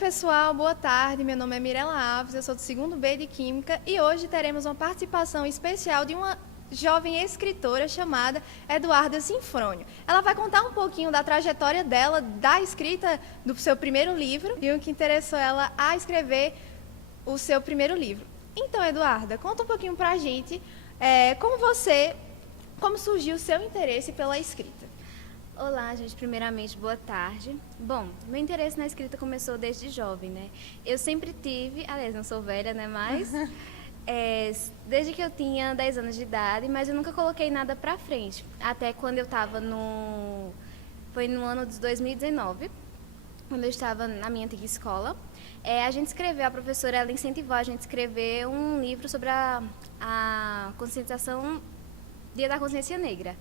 pessoal, boa tarde. Meu nome é Mirela Alves, eu sou do segundo B de Química e hoje teremos uma participação especial de uma jovem escritora chamada Eduarda Sinfrônio. Ela vai contar um pouquinho da trajetória dela, da escrita do seu primeiro livro e o que interessou ela a escrever o seu primeiro livro. Então, Eduarda, conta um pouquinho pra gente como surgiu o seu interesse pela escrita. Olá, gente. Primeiramente, boa tarde. Bom, meu interesse na escrita começou desde jovem, né? Eu sempre tive, aliás, não sou velha, né? Mas desde que eu tinha 10 anos de idade, mas eu nunca coloquei nada pra frente. Até quando eu estava foi no ano de 2019, quando eu estava na minha antiga escola. A gente escreveu, a professora ela incentivou a gente a escrever um livro sobre a conscientização, Dia da Consciência Negra.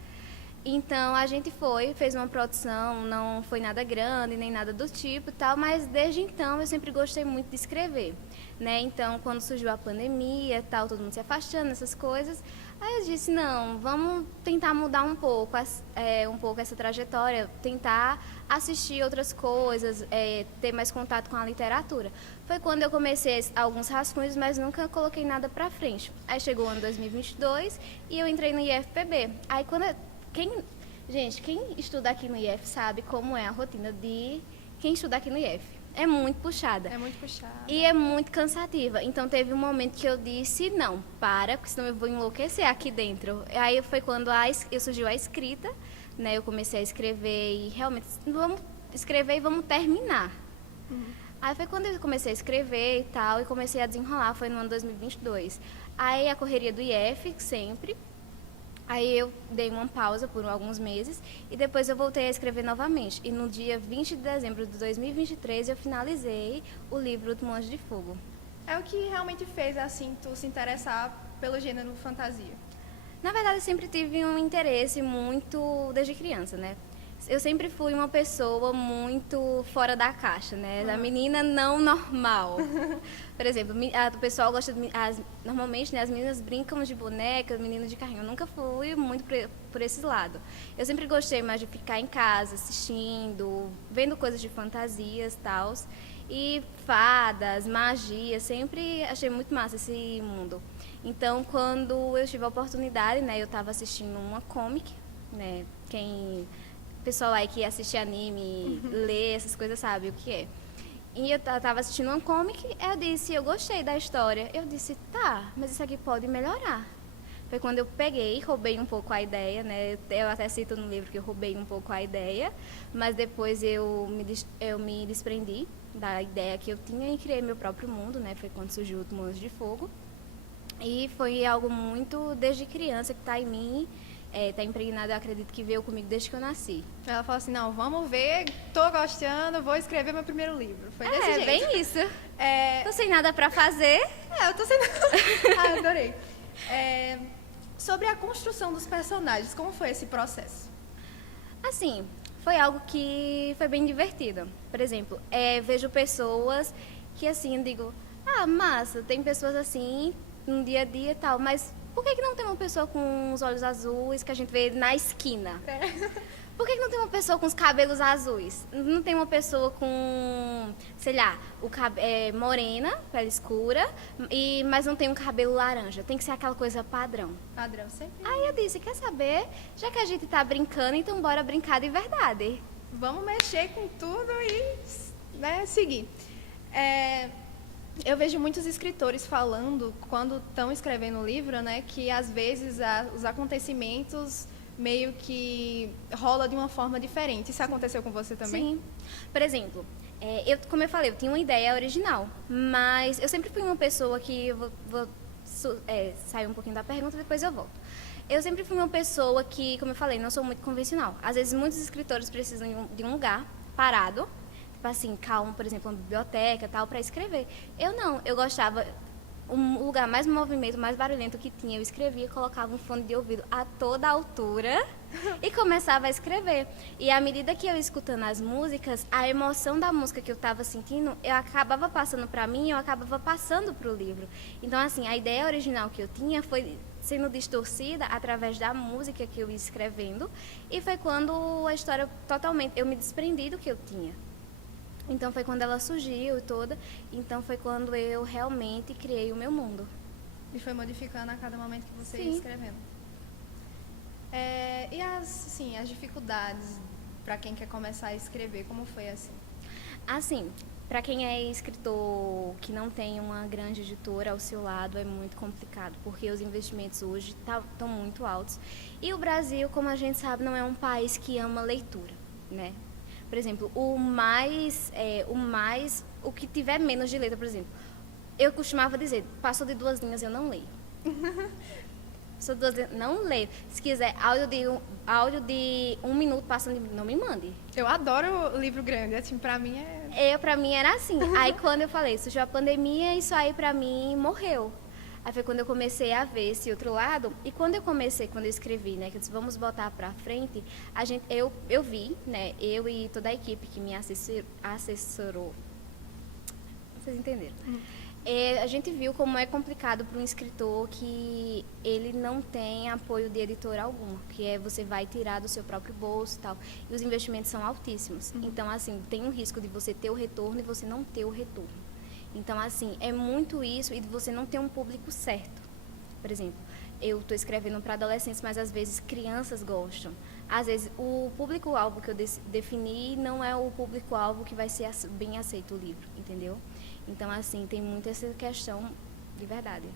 Então a gente fez uma produção, não foi nada grande, nem nada do tipo, tal, mas desde então eu sempre gostei muito de escrever, né? Então quando surgiu a pandemia, tal, todo mundo se afastando, essas coisas, aí eu disse, não, vamos tentar mudar um pouco essa trajetória, tentar assistir outras coisas, ter mais contato com a literatura. Foi quando eu comecei alguns rascunhos, mas nunca coloquei nada pra frente. Aí chegou o ano 2022 e eu entrei no IFPB. Aí quem estuda aqui no IF sabe como é a rotina de quem estuda aqui no IF. É muito puxada. É muito puxada. E é muito cansativa. Então teve um momento que eu disse, não, porque senão eu vou enlouquecer aqui dentro. Aí foi quando surgiu a escrita, né? Eu comecei a escrever e realmente, vamos escrever e vamos terminar. Aí foi quando eu comecei a escrever e tal, e comecei a desenrolar, foi no ano 2022. Aí a correria do IF, sempre. Aí eu dei uma pausa por alguns meses e depois eu voltei a escrever novamente. E no dia 20 de dezembro de 2023 eu finalizei o livro Último Anjo de Fogo. É o que realmente fez assim tu se interessar pelo gênero fantasia? Na verdade, eu sempre tive um interesse muito desde criança, né? Eu sempre fui uma pessoa muito fora da caixa, né? A menina não normal. Por exemplo, o pessoal gosta normalmente, né, as meninas brincam de boneca, meninos de carrinho. Eu nunca fui muito por esse lado. Eu sempre gostei mais de ficar em casa, assistindo, vendo coisas de fantasias, tal. E fadas, magia, sempre achei muito massa esse mundo. Então, quando eu tive a oportunidade, né, eu estava assistindo uma comic, né, pessoal aí que assiste anime, lê essas coisas, sabe o que é. E eu estava assistindo uma comic, eu disse, eu gostei da história. Eu disse, tá, mas isso aqui pode melhorar. Foi quando eu peguei, roubei um pouco a ideia, né? Eu até cito no livro que eu roubei um pouco a ideia, mas depois eu me desprendi da ideia que eu tinha e criei meu próprio mundo, né? Foi quando surgiu o Último Anjo de Fogo. E foi algo muito desde criança que está em mim. Tá impregnado, eu acredito que veio comigo desde que eu nasci. Ela falou assim, não, vamos ver, tô gostando, vou escrever meu primeiro livro. Foi desse jeito. Bem isso. Tô sem nada pra fazer. Eu tô sendo... adorei. Sobre a construção dos personagens, como foi esse processo? Assim, foi algo que foi bem divertido. Por exemplo, vejo pessoas que assim, eu digo, massa, tem pessoas assim, no dia a dia e tal, mas por que não tem uma pessoa com os olhos azuis que a gente vê na esquina? Por que não tem uma pessoa com os cabelos azuis? Não tem uma pessoa com, sei lá, morena, pele escura, mas não tem um cabelo laranja. Tem que ser aquela coisa padrão. Padrão, sempre. Aí eu disse, quer saber? Já que a gente tá brincando, então bora brincar de verdade. Vamos mexer com tudo e, né, seguir. Eu vejo muitos escritores falando, quando estão escrevendo o livro, né, que às vezes os acontecimentos meio que rola de uma forma diferente. Isso aconteceu com você também? Sim. Por exemplo, como eu falei, eu tinha uma ideia original, mas eu sempre fui uma pessoa que... Eu vou sair um pouquinho da pergunta, depois eu volto. Eu sempre fui uma pessoa que, como eu falei, não sou muito convencional. Às vezes, muitos escritores precisam de um lugar parado, tipo assim, calmo, por exemplo, uma biblioteca, tal, para escrever. Eu não, eu gostava... Um lugar mais movimento, mais barulhento que tinha, eu escrevia, colocava um fone de ouvido a toda altura e começava a escrever. E à medida que eu ia escutando as músicas, a emoção da música que eu estava sentindo, eu acabava passando para mim, eu acabava passando para o livro. Então, assim, a ideia original que eu tinha foi sendo distorcida através da música que eu ia escrevendo, e foi quando a história totalmente, eu me desprendi do que eu tinha. Então foi quando ela surgiu toda, então foi quando eu realmente criei o meu mundo. E foi modificando a cada momento que você ia Sim. escrevendo. E as dificuldades para quem quer começar a escrever, como foi assim? Assim, para quem é escritor que não tem uma grande editora ao seu lado, é muito complicado, porque os investimentos hoje estão muito altos. E o Brasil, como a gente sabe, não é um país que ama leitura, né? Por exemplo, o que tiver menos de letra, por exemplo, eu costumava dizer, passou de 2 linhas, eu não leio. Passou de 2 linhas, não leio. Se quiser áudio de 1 minuto passando, não me mande. Eu adoro livro grande, assim, pra mim é... Pra mim era assim. Aí quando eu falei, surgiu a pandemia, isso aí pra mim morreu. Aí foi quando eu comecei a ver esse outro lado. E quando eu escrevi, né, que eu disse, vamos botar pra frente, eu vi, né, eu e toda a equipe que me assessorou. Vocês entenderam? A gente viu como é complicado para um escritor que ele não tem apoio de editora alguma, que você vai tirar do seu próprio bolso e tal. E os investimentos são altíssimos. Então, assim, tem um risco de você ter o retorno e você não ter o retorno. Então, assim, é muito isso e de você não ter um público certo. Por exemplo, eu estou escrevendo para adolescentes, mas às vezes crianças gostam. Às vezes o público-alvo que eu defini não é o público-alvo que vai ser bem aceito o livro, entendeu? Então, assim, tem muito essa questão de verdade.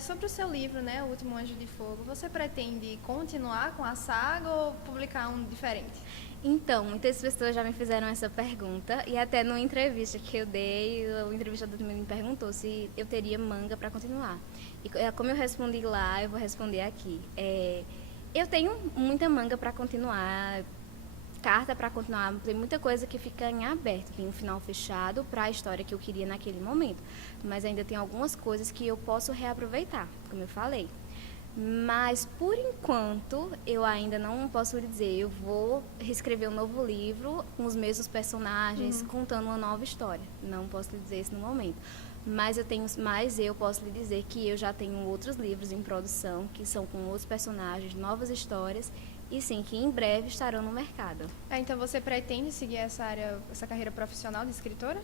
Sobre o seu livro, né, O Último Anjo de Fogo, você pretende continuar com a saga ou publicar um diferente? Então, muitas pessoas já me fizeram essa pergunta e até numa entrevista que eu dei, o entrevistador também me perguntou se eu teria manga para continuar. E como eu respondi lá, eu vou responder aqui. Eu tenho muita manga para continuar, carta para continuar, tem muita coisa que fica em aberto, tem um final fechado para a história que eu queria naquele momento, mas ainda tem algumas coisas que eu posso reaproveitar, como eu falei. Mas, por enquanto, eu ainda não posso lhe dizer, eu vou reescrever um novo livro com os mesmos personagens, contando uma nova história. Não posso lhe dizer isso no momento. Mas eu posso lhe dizer que eu já tenho outros livros em produção, que são com outros personagens, novas histórias, e sim, que em breve estarão no mercado. Então você pretende seguir essa carreira profissional de escritora?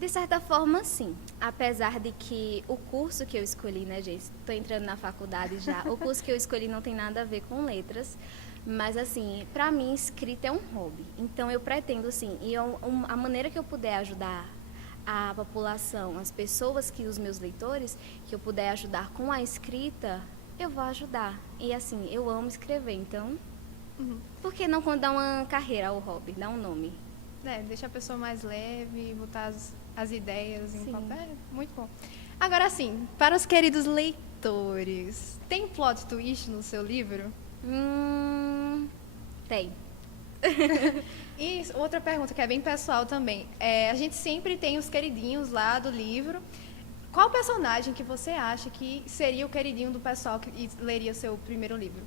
De certa forma, sim. Apesar de que o curso que eu escolhi, né, gente? Estou entrando na faculdade já. O curso que eu escolhi não tem nada a ver com letras. Mas, assim, para mim, escrita é um hobby. Então, eu pretendo, sim. E a maneira que eu puder ajudar a população, as pessoas, os meus leitores, que eu puder ajudar com a escrita, eu vou ajudar. E, assim, eu amo escrever. Então, por que não dar uma carreira ao hobby? Dar um nome. Deixa a pessoa mais leve, botar as ideias em Sim. papel. Muito bom. Agora sim, para os queridos leitores, tem plot twist no seu livro? Tem. E outra pergunta que é bem pessoal também. A gente sempre tem os queridinhos lá do livro. Qual personagem que você acha que seria o queridinho do pessoal que leria seu primeiro livro?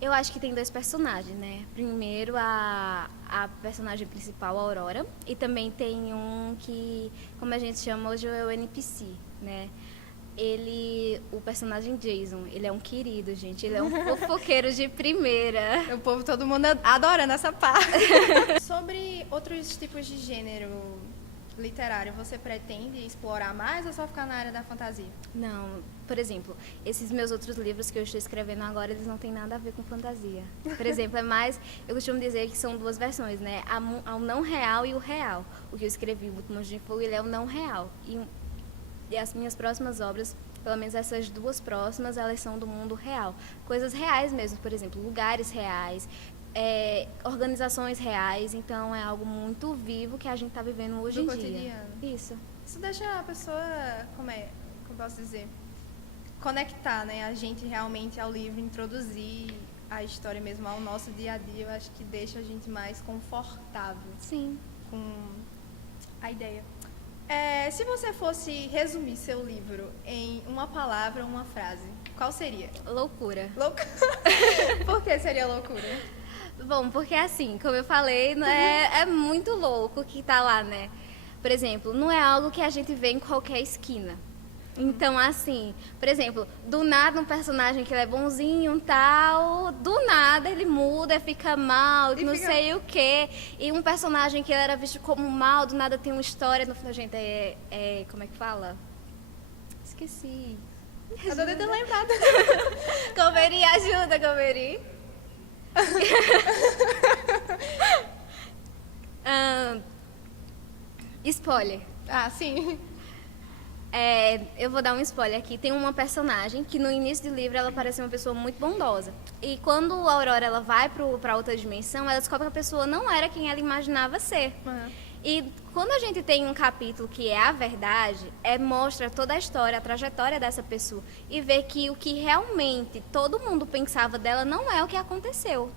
Eu acho que tem 2 personagens, né? Primeiro, a personagem principal, a Aurora. E também tem um que, como a gente chama hoje, é o NPC, né? O personagem Jason, ele é um querido, gente. Ele é um fofoqueiro de primeira. O povo, todo mundo adorando essa parte. Sobre outros tipos de gênero literário, você pretende explorar mais ou só ficar na área da fantasia? Não, por exemplo, esses meus outros livros que eu estou escrevendo agora, eles não têm nada a ver com fantasia. Por exemplo, eu costumo dizer que são 2 versões, né? O não real e o real. O que eu escrevi, O Último Anjo de Fogo, ele é o não real. E as minhas próximas obras, pelo menos essas 2 próximas, elas são do mundo real. Coisas reais mesmo, por exemplo, lugares reais, organizações reais. Então, é algo muito vivo que a gente está vivendo hoje em dia. Cotidiano. Isso. Isso deixa a pessoa, como eu posso dizer, conectar, né, a gente realmente ao livro, introduzir a história mesmo ao nosso dia a dia. Eu acho que deixa a gente mais confortável. Sim. Com a ideia. Se você fosse resumir seu livro em uma palavra ou uma frase, qual seria? Loucura. Por que seria loucura? Bom, porque assim, como eu falei, é muito louco que tá lá, né? Por exemplo, não é algo que a gente vê em qualquer esquina. Então, assim, por exemplo, do nada um personagem que ele é bonzinho, tal, do nada ele muda, fica mal, não sei o quê. E um personagem que ele era visto como mal, do nada tem uma história, no final, gente, como é que fala? Esqueci. Eu tô tentando lembrar. Comeri, ajuda, Comeri. Spoiler. Ah, sim. Eu vou dar um spoiler aqui. Tem uma personagem que no início do livro ela parece uma pessoa muito bondosa. E quando a Aurora ela vai para outra dimensão, ela descobre que a pessoa não era quem ela imaginava ser. Uhum. E quando a gente tem um capítulo que é a verdade, mostra toda a história, a trajetória dessa pessoa. E vê que o que realmente todo mundo pensava dela não é o que aconteceu.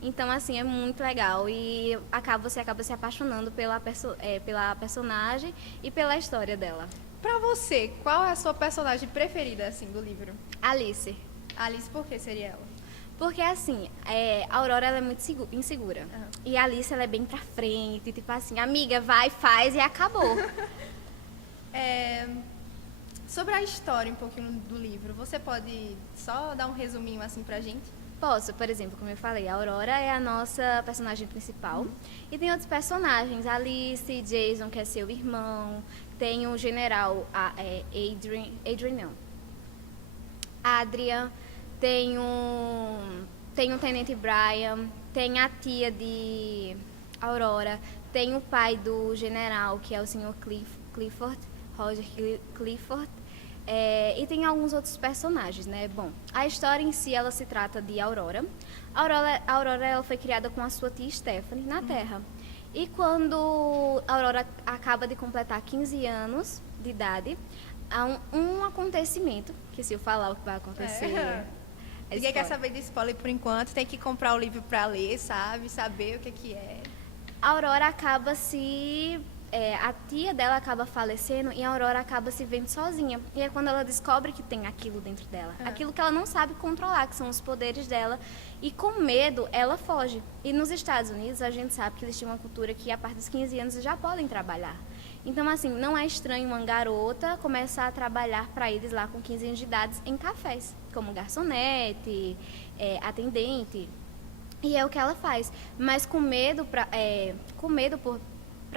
Então, assim, é muito legal. E você acaba se apaixonando pela personagem e pela história dela. Pra você, qual é a sua personagem preferida, assim, do livro? Alice. Alice, por que seria ela? Porque, assim, a Aurora ela é muito insegura. Uhum. E a Alice, ela é bem pra frente. Tipo assim, amiga, vai, faz e acabou. Sobre a história, um pouquinho do livro, você pode só dar um resuminho, assim, pra gente? Posso, por exemplo, como eu falei, a Aurora é a nossa personagem principal. Uhum. E tem outros personagens, Alice, Jason, que é seu irmão. Tem o general Adrian, tem o tenente Brian, tem a tia de Aurora, tem o pai do general, que é o senhor Clifford, Roger Clifford, e tem alguns outros personagens, né? Bom, a história em si, ela se trata de Aurora. A Aurora ela foi criada com a sua tia Stephanie na Terra. E quando a Aurora acaba de completar 15 anos de idade, há um acontecimento, que se eu falar o que vai acontecer... Ninguém quer saber de spoiler por enquanto, tem que comprar o livro para ler, sabe? Saber o que é. A Aurora acaba a tia dela acaba falecendo e a Aurora acaba se vendo sozinha. E é quando ela descobre que tem aquilo dentro dela. Aquilo que ela não sabe controlar, que são os poderes dela. E com medo, ela foge. E nos Estados Unidos, a gente sabe que eles têm uma cultura que a partir dos 15 anos já podem trabalhar. Então, assim, não é estranho uma garota começar a trabalhar para eles lá com 15 anos de idade em cafés, como garçonete, atendente. E é o que ela faz. Mas com medo para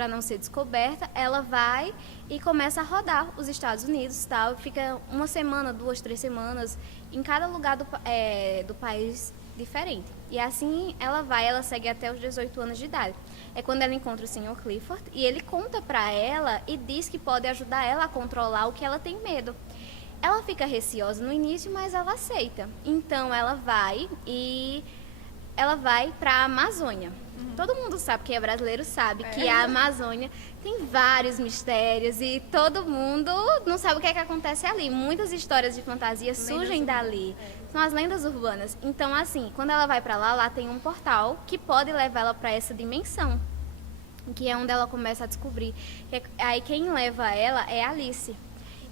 não ser descoberta, ela vai e começa a rodar os Estados Unidos, tal, fica uma semana, 2, 3 semanas em cada lugar do país diferente. E assim ela segue até os 18 anos de idade. É quando ela encontra o Sr. Clifford e ele conta para ela e diz que pode ajudar ela a controlar o que ela tem medo. Ela fica receosa no início, mas ela aceita. Então ela vai para a Amazônia. Todo mundo sabe, quem é brasileiro sabe que a Amazônia tem vários mistérios e todo mundo não sabe o que é que acontece ali. Muitas histórias de fantasia surgem dali. São as lendas urbanas. Então, assim, quando ela vai para lá tem um portal que pode levar ela para essa dimensão, que é onde ela começa a descobrir. Aí quem leva ela é a Alice.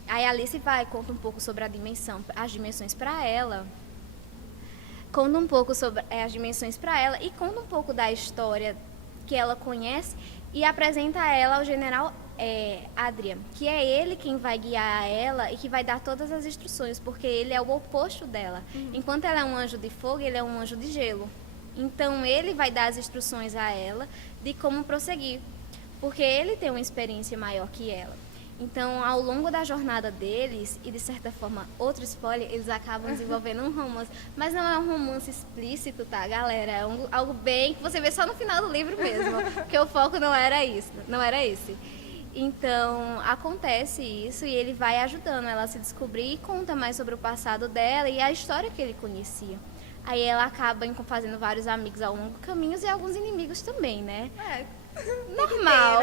Aí a Alice conta um pouco sobre as dimensões para ela. Conta um pouco sobre as dimensões para ela e conta um pouco da história que ela conhece e apresenta a ela ao general Adrian, que é ele quem vai guiar ela e que vai dar todas as instruções, porque ele é o oposto dela. Enquanto ela é um anjo de fogo, ele é um anjo de gelo. Então ele vai dar as instruções a ela de como prosseguir, porque ele tem uma experiência maior que ela. Então, ao longo da jornada deles, e de certa forma, outro spoiler, eles acabam desenvolvendo um romance. Mas não é um romance explícito, tá, galera? É algo bem que você vê só no final do livro mesmo, porque o foco não era esse. Então, acontece isso e ele vai ajudando ela a se descobrir e conta mais sobre o passado dela e a história que ele conhecia. Aí ela acaba fazendo vários amigos ao longo do caminho e alguns inimigos também, né? Normal.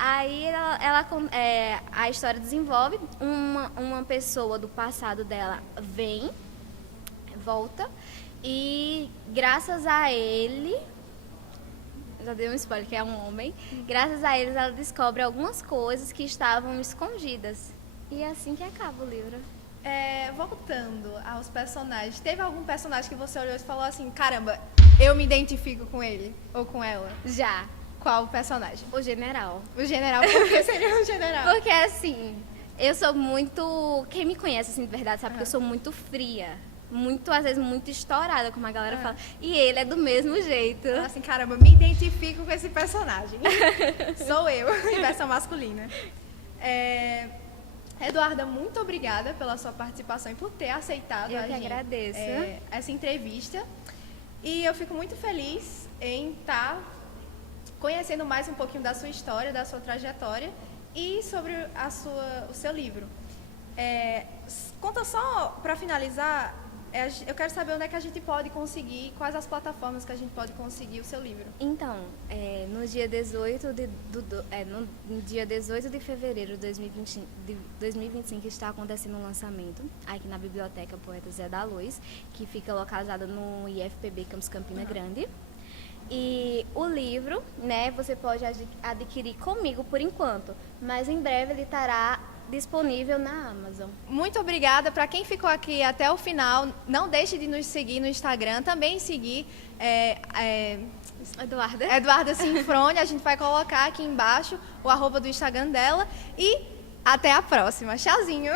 Aí a história desenvolve, uma pessoa do passado dela volta, e graças a ele, já dei um spoiler que é um homem, graças a eles ela descobre algumas coisas que estavam escondidas. E é assim que acaba o livro. Voltando aos personagens, teve algum personagem que você olhou e falou assim, caramba, eu me identifico com ele ou com ela? Já. Qual o personagem? O general. O general, por que seria o general? Porque assim, Eu sou muito... Quem me conhece, assim, de verdade, sabe que eu sou muito fria. Muito, às vezes, muito estourada, como a galera fala. E ele é do mesmo jeito. Assim, caramba, me identifico com esse personagem. Sou eu, em versão masculina. Eduarda, muito obrigada pela sua participação e por ter aceitado Eu que agradeço. Essa entrevista. E eu fico muito feliz em estar conhecendo mais um pouquinho da sua história, da sua trajetória e sobre o seu livro. Conta só, para finalizar, eu quero saber onde é que a gente pode conseguir, quais as plataformas que a gente pode conseguir o seu livro. Então, no dia 18 no dia 18 de fevereiro de 2025 está acontecendo um lançamento aqui na Biblioteca Poeta Zé da Luz, que fica localizada no IFPB Campus Campina Grande. E o livro, né, você pode adquirir comigo por enquanto, mas em breve ele estará disponível na Amazon. Muito obrigada. Para quem ficou aqui até o final, não deixe de nos seguir no Instagram, também seguir Eduarda Sinfrone. A gente vai colocar aqui embaixo o @ do Instagram dela e até a próxima. Tchauzinho!